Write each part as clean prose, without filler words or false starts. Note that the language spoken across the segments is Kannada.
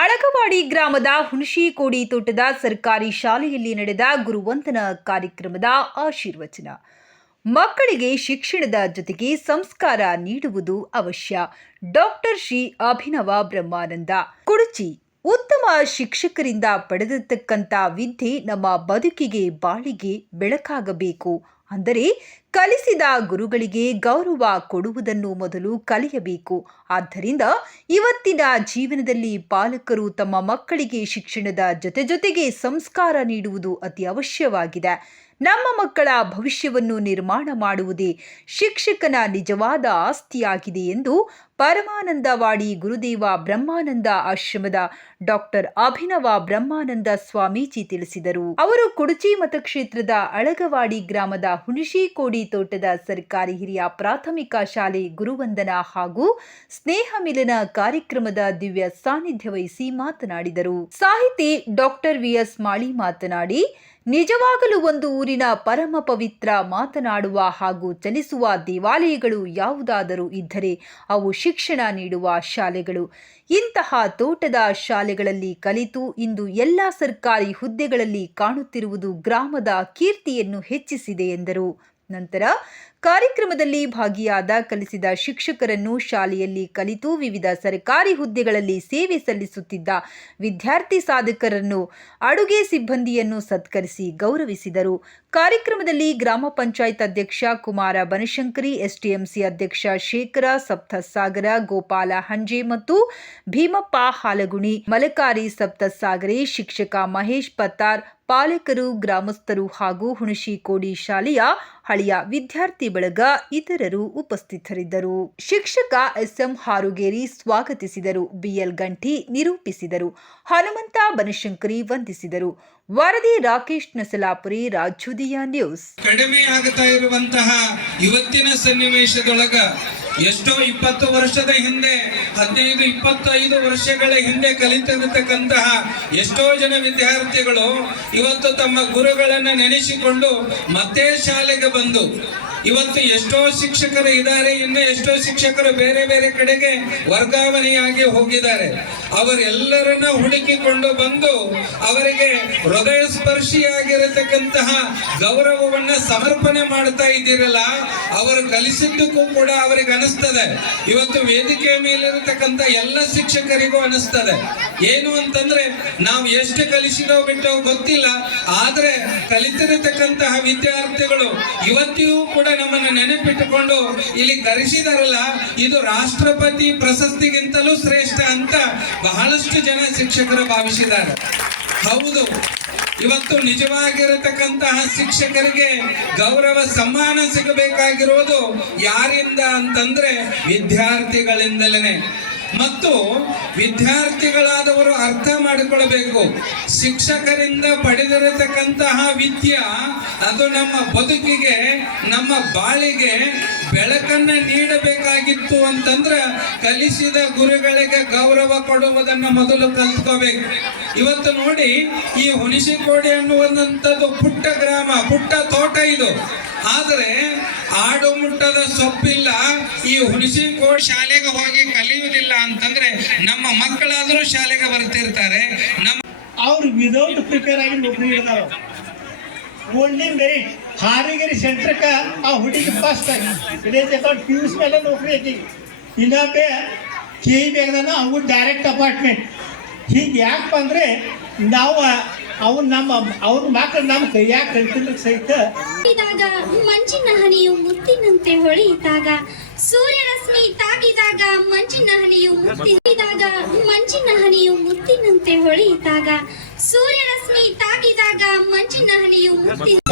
ಅಳಗವಾಡಿ ಗ್ರಾಮದ ಹುಣಶಿಕೋಡಿ ತೋಟದ ಸರ್ಕಾರಿ ಶಾಲೆಯಲ್ಲಿ ನಡೆದ ಗುರುವಂದನಾ ಕಾರ್ಯಕ್ರಮದ ಆಶೀರ್ವಚನ. ಮಕ್ಕಳಿಗೆ ಶಿಕ್ಷಣದ ಜೊತೆಗೆ ಸಂಸ್ಕಾರ ನೀಡುವುದು ಅವಶ್ಯ. ಡಾಕ್ಟರ್ ಶ್ರೀ ಅಭಿನವ ಬ್ರಹ್ಮಾನಂದ ಕುಡಚಿ. ಉತ್ತಮ ಶಿಕ್ಷಕರಿಂದ ಪಡೆದಿರತಕ್ಕಂಥ ವಿದ್ಯೆ ನಮ್ಮ ಬದುಕಿಗೆ ಬಾಳಿಗೆ ಬೆಳಕಾಗಬೇಕು. ಅಂದರೆ ಕಲಿಸಿದ ಗುರುಗಳಿಗೆ ಗೌರವ ಕೊಡುವುದನ್ನು ಮೊದಲು ಕಲಿಯಬೇಕು. ಆದ್ದರಿಂದ ಇವತ್ತಿನ ಜೀವನದಲ್ಲಿ ಪಾಲಕರು ತಮ್ಮ ಮಕ್ಕಳಿಗೆ ಶಿಕ್ಷಣದ ಜೊತೆಗೆ ಸಂಸ್ಕಾರ ನೀಡುವುದು ಅತಿ ಅವಶ್ಯವಾಗಿದೆ. ನಮ್ಮ ಮಕ್ಕಳ ಭವಿಷ್ಯವನ್ನು ನಿರ್ಮಾಣ ಮಾಡುವುದೇ ಶಿಕ್ಷಕನ ನಿಜವಾದ ಆಸ್ತಿಯಾಗಿದೆ ಎಂದು ಪರಮಾನಂದವಾಡಿ ಗುರುದೇವ ಬ್ರಹ್ಮಾನಂದ ಆಶ್ರಮದ ಡಾಕ್ಟರ್ ಅಭಿನವ ಬ್ರಹ್ಮಾನಂದ ಸ್ವಾಮೀಜಿ ತಿಳಿಸಿದರು. ಅವರು ಕುಡಚಿ ಮತಕ್ಷೇತ್ರದ ಅಳಗವಾಡಿ ಗ್ರಾಮದ ಹುಣಶಿಕೋಡಿ ತೋಟದ ಸರ್ಕಾರಿ ಹಿರಿಯ ಪ್ರಾಥಮಿಕ ಶಾಲೆ ಗುರುವಂದನಾ ಹಾಗೂ ಸ್ನೇಹ ಮಿಲನ ಕಾರ್ಯಕ್ರಮದ ದಿವ್ಯ ಸಾನ್ನಿಧ್ಯ ವಹಿಸಿ ಮಾತನಾಡಿದರು. ಸಾಹಿತಿ ಡಾಕ್ಟರ್ ವಿ.ಎಸ್. ಮಾಳಿ ಮಾತನಾಡಿ, ನಿಜವಾಗಲೂ ಒಂದು ಊರಿನ ಪರಮ ಪವಿತ್ರ ಮಾತನಾಡುವ ಹಾಗೂ ಚಲಿಸುವ ದೇವಾಲಯಗಳು ಯಾವುದಾದರೂ ಇದ್ದರೆ ಅವು ಶಿಕ್ಷಣ ನೀಡುವ ಶಾಲೆಗಳು. ಇಂತಹ ತೋಟದ ಶಾಲೆಗಳಲ್ಲಿ ಕಲಿತು ಇಂದು ಎಲ್ಲ ಸರ್ಕಾರಿ ಹುದ್ದೆಗಳಲ್ಲಿ ಕಾಣುತ್ತಿರುವುದು ಗ್ರಾಮದ ಕೀರ್ತಿಯನ್ನು ಹೆಚ್ಚಿಸಿದೆ ಎಂದರು. ನಂತರ ಕಾರ್ಯಕ್ರಮದಲ್ಲಿ ಭಾಗಿಯಾದ ಕಲಿಸಿದ ಶಿಕ್ಷಕರನ್ನು, ಶಾಲೆಯಲ್ಲಿ ಕಲಿತು ವಿವಿಧ ಸರ್ಕಾರಿ ಹುದ್ದೆಗಳಲ್ಲಿ ಸೇವೆ ಸಲ್ಲಿಸುತ್ತಿದ್ದ ವಿದ್ಯಾರ್ಥಿ ಸಾಧಕರನ್ನು, ಅಡುಗೆ ಸಿಬ್ಬಂದಿಯನ್ನು ಸತ್ಕರಿಸಿ ಗೌರವಿಸಿದರು. ಕಾರ್ಯಕ್ರಮದಲ್ಲಿ ಗ್ರಾಮ ಪಂಚಾಯತ್ ಅಧ್ಯಕ್ಷ ಕುಮಾರ ಬನಶಂಕರಿ, ಎಸ್ಟಿಎಂಸಿ ಅಧ್ಯಕ್ಷ ಶೇಖರ ಸಪ್ತಸಾಗರ, ಗೋಪಾಲ ಹಂಜೆ ಮತ್ತು ಭೀಮಪ್ಪ ಹಾಲಗುಣಿ, ಮಲಕಾರಿ ಸಪ್ತಸಾಗರೆ, ಶಿಕ್ಷಕ ಮಹೇಶ್ ಪತ್ತಾರ್, ಪಾಲಕರು, ಗ್ರಾಮಸ್ಥರು ಹಾಗೂ ಹುಣಶಿಕೋಡಿ ಶಾಲೆಯ ಹಳೆಯ ವಿದ್ಯಾರ್ಥಿ ಬಳಗ ಇತರರು ಉಪಸ್ಥಿತರಿದ್ದರು. ಶಿಕ್ಷಕ ಎಸ್.ಎಂ. ಹಾರುಗೇರಿ ಸ್ವಾಗತಿಸಿದರು. ಬಿಎಲ್ ಗಂಟಿ ನಿರೂಪಿಸಿದರು. ಹನುಮಂತ ಬನಶಂಕರಿ ವಂದಿಸಿದರು. ವರದಿ ರಾಕೇಶ್ ನಸಲಾಪುರಿ, ರಾಜ್ಯೋದಯ ನ್ಯೂಸ್. ಕಡಿಮೆ ಆಗ್ತಾ ಇರುವಂತಹ ಇವತ್ತಿನ ಸನ್ನಿವೇಶದೊಳಗ ಎಷ್ಟೋ 20 ವರ್ಷದ ಹಿಂದೆ, 15-25 ವರ್ಷಗಳ ಹಿಂದೆ ಕಲಿತಿರತಕ್ಕಂತಹ ಎಷ್ಟೋ ಜನ ವಿದ್ಯಾರ್ಥಿಗಳು ಇವತ್ತು ತಮ್ಮ ಗುರುಗಳನ್ನ ನೆನೆಸಿಕೊಂಡು ಮತ್ತೆ ಶಾಲೆಗೆ ಬಂದು ಇವತ್ತು ಎಷ್ಟೋ ಶಿಕ್ಷಕರು ಇದ್ದಾರೆ. ಇನ್ನು ಎಷ್ಟೋ ಶಿಕ್ಷಕರು ಬೇರೆ ಬೇರೆ ಕಡೆಗೆ ವರ್ಗಾವಣೆಯಾಗಿ ಹೋಗಿದ್ದಾರೆ. ಅವರೆಲ್ಲರನ್ನ ಹುಡುಕಿಕೊಂಡು ಬಂದು ಅವರಿಗೆ ಹೃದಯ ಸ್ಪರ್ಶಿಯಾಗಿರತಕ್ಕಂತಹ ಗೌರವವನ್ನ ಸಮರ್ಪಣೆ ಮಾಡ್ತಾ ಇದ್ದೀರಲ್ಲ, ಅವರು ಕಲಿಸಿದ್ದಕ್ಕೂ ಕೂಡ ಅವರಿಗೆ ಅನಿಸ್ತದೆ. ಇವತ್ತು ವೇದಿಕೆಯ ಮೇಲಿರತಕ್ಕಂಥ ಎಲ್ಲ ಶಿಕ್ಷಕರಿಗೂ ಅನಿಸ್ತದೆ. ಏನು ಅಂತಂದ್ರೆ, ನಾವು ಎಷ್ಟು ಕಲಿಸಿದೋ ಬಿಟ್ಟೋ ಗೊತ್ತಿಲ್ಲ, ಆದ್ರೆ ಕಲಿತಿರತಕ್ಕಂತಹ ವಿದ್ಯಾರ್ಥಿಗಳು ಇವತ್ತಿಗೂ ಕೂಡ ನಮ್ಮನ್ನು ನೆನಪಿಟ್ಟುಕೊಂಡು ಇಲ್ಲಿ ಕರೆಸಿದಾರಲ್ಲ, ಇದು ರಾಷ್ಟ್ರಪತಿ ಪ್ರಶಸ್ತಿಗಿಂತಲೂ ಶ್ರೇಷ್ಠ ಅಂತ ಬಹಳಷ್ಟು ಜನ ಶಿಕ್ಷಕರು ಭಾವಿಸಿದ್ದಾರೆ. ಹೌದು, ಇವತ್ತು ನಿಜವಾಗಿರತಕ್ಕಂತಹ ಶಿಕ್ಷಕರಿಗೆ ಗೌರವ ಸಮ್ಮಾನ ಸಿಗಬೇಕಾಗಿರೋದು ಯಾರಿಂದ ಅಂತಂದ್ರೆ ವಿದ್ಯಾರ್ಥಿಗಳಿಂದಲೇ. ಮತ್ತು ವಿದ್ಯಾರ್ಥಿಗಳಾದವರು ಅರ್ಥ ಮಾಡಿಕೊಳ್ಳಬೇಕು, ಶಿಕ್ಷಕರಿಂದ ಪಡೆದಿರತಕ್ಕಂತಹ ವಿದ್ಯೆ ಅದು ನಮ್ಮ ಬದುಕಿಗೆ, ನಮ್ಮ ಬಾಳಿಗೆ ಬೆಳಕನ್ನ ನೀಡಬೇಕಾಗಿತ್ತು ಅಂತಂದ್ರೆ ಕಲಿಸಿದ ಗುರುಗಳಿಗೆ ಗೌರವ ಕೊಡುವುದನ್ನ ಮೊದಲು ಕಲ್ತ್ಕೋಬೇಕು. ಇವತ್ತು ನೋಡಿ, ಈ ಹುಣಶಿಕೋಡಿ ಅನ್ನುವಂಥದ್ದು ಪುಟ್ಟ ಗ್ರಾಮ, ಪುಟ್ಟ ತೋಟ ಇದು. ಆದರೆ ಆಡು ಮುಟ್ಟದ ಸೊಪ್ಪಿಲ್ಲ. ಈ ಹುಣಶಿಕೋಡಿ ಶಾಲೆಗೆ ಹೋಗಿ ಕಲಿಯುವುದಿಲ್ಲ ಅಂತಂದ್ರೆ ನಮ್ಮ ಮಕ್ಕಳಾದ್ರೂ ಶಾಲೆಗೆ ಬರ್ತಿರ್ತಾರೆ. ಅವ್ರು ವಿದೌಟ್ ಪ್ರಿಪೇರ್ ಆಗಿ ನೌಕರಿ ಇರ್ತಾವ. ಓನ್ಲಿ ಮೆರಿಟ್ ಹಾರಿಗೆರೆ ಸೆಂಟ್ರಕ್ಕ ಆ ಹುಡುಗಿ ಫಸ್ಟ್ PUC ಮೇಲೆ ನೌಕರಿ ಐತಿ. ಇನ್ನೊಬ್ಬೆ KE ಬೇಕದಾನ, ಅವ್ರು ಡೈರೆಕ್ಟ್ ಅಪಾರ್ಟ್ಮೆಂಟ್. ಹೀಗೆ ಯಾಕಪ್ಪ ಅಂದರೆ ನಾವು ಅವ್ರ ಮಕ್ಕಳು ನಮ್ಮ ಕೈಯಾಗ ಕಲ್ತಿಲ್ಲ ಸಹಿತ. ಮಂಚಿನ ಹನಿಯು ಮುತ್ತಿನಂತೆ ಹೊಳೆಯಿದಾಗ, ಸೂರ್ಯರಶ್ಮಿ ತಾಗಿದಾಗ ಮಂಚಿನ ಹನಿಯು ಮಂಚಿನ ಹನಿಯು ಮುತ್ತಿನಂತೆ ಹೊಳೆಯಿದಾಗ, ಸೂರ್ಯರಶ್ಮಿ ತಾಗಿದಾಗ ಮಂಚಿನ ಹನಿಯು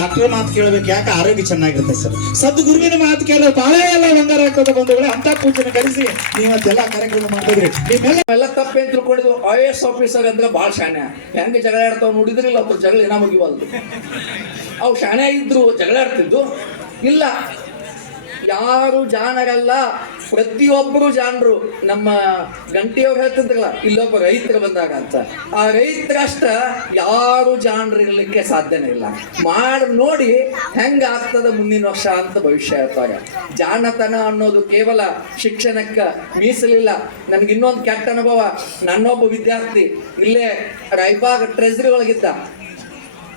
ಡಾಕ್ಟರ್ ಮಾತು ಕೇಳಬೇಕು, ಯಾಕೆ ಆರೋಗ್ಯ ಚೆನ್ನಾಗಿರುತ್ತೆ ಸರ್. ಸದ್ಗುರುವಿನ ಮಾತು ಕೇಳೋ ಬಹಳ ಎಲ್ಲ ಬಂಗಾರ ಹಾಕೋದು ಬಂಧುಗಳೇ, ಅಂತ ಪೂಜೆನ ಕಳಿಸಿ ನೀವತ್ತೆಲ್ಲ ಕಾರ್ಯಕ್ರಮ ಮಾಡ್ತಿದ್ರಿ. ನೀವೆಲ್ಲ ತಪ್ಪೇನು ತಿಳ್ಕೊಂಡಿದ್ದು. IAS ಆಫೀಸರ್ ಅಂದ್ರೆ ಭಾಳ ಶಾಣೆ. ಹೆಂಗೆ ಜಗಳ ಆಡ್ತಾವ್ ನೋಡಿದ್ರಿಲ್ಲ, ಅವ್ರ ಜಗಳ ಏನ ಮುಗಿವಲ್ದು. ಅವು ಶಾಣೆ ಇದ್ರು ಜಗಳ ಆಡ್ತಿದ್ದು ಇಲ್ಲ. ಯಾರು ಜಾಣರಲ್ಲ, ಪ್ರತಿಯೊಬ್ಬರು ಜಾಣರು. ನಮ್ಮ ಗಂಟಿಯವ್ರು ಹೇಳ್ತಿದ್ರಲ್ಲ ಇಲ್ಲೊಬ್ಬ ರೈತರು ಬಂದಾಗ ಅಂತ, ಆ ರೈತರಷ್ಟ ಯಾರು ಜಾಣರು ಇರ್ಲಿಕ್ಕೆ ಸಾಧ್ಯನೇ ಇಲ್ಲ. ಮಾಡಿ ನೋಡಿ ಹೆಂಗ ಆಗ್ತದ ಮುಂದಿನ ವರ್ಷ ಅಂತ ಭವಿಷ್ಯ ಹೇಳ್ತಾರೆ. ಜಾಣತನ ಅನ್ನೋದು ಕೇವಲ ಶಿಕ್ಷಣಕ್ಕ ಮೀಸಲಿಲ್ಲ. ನನ್ಗೆ ಇನ್ನೊಂದು ಕೆಟ್ಟ ಅನುಭವ. ನನ್ನೊಬ್ಬ ವಿದ್ಯಾರ್ಥಿ ಇಲ್ಲೇ ರಾಯಬಾಗ್ ಟ್ರೆಜರಿ ಒಳಗಿದ್ದ.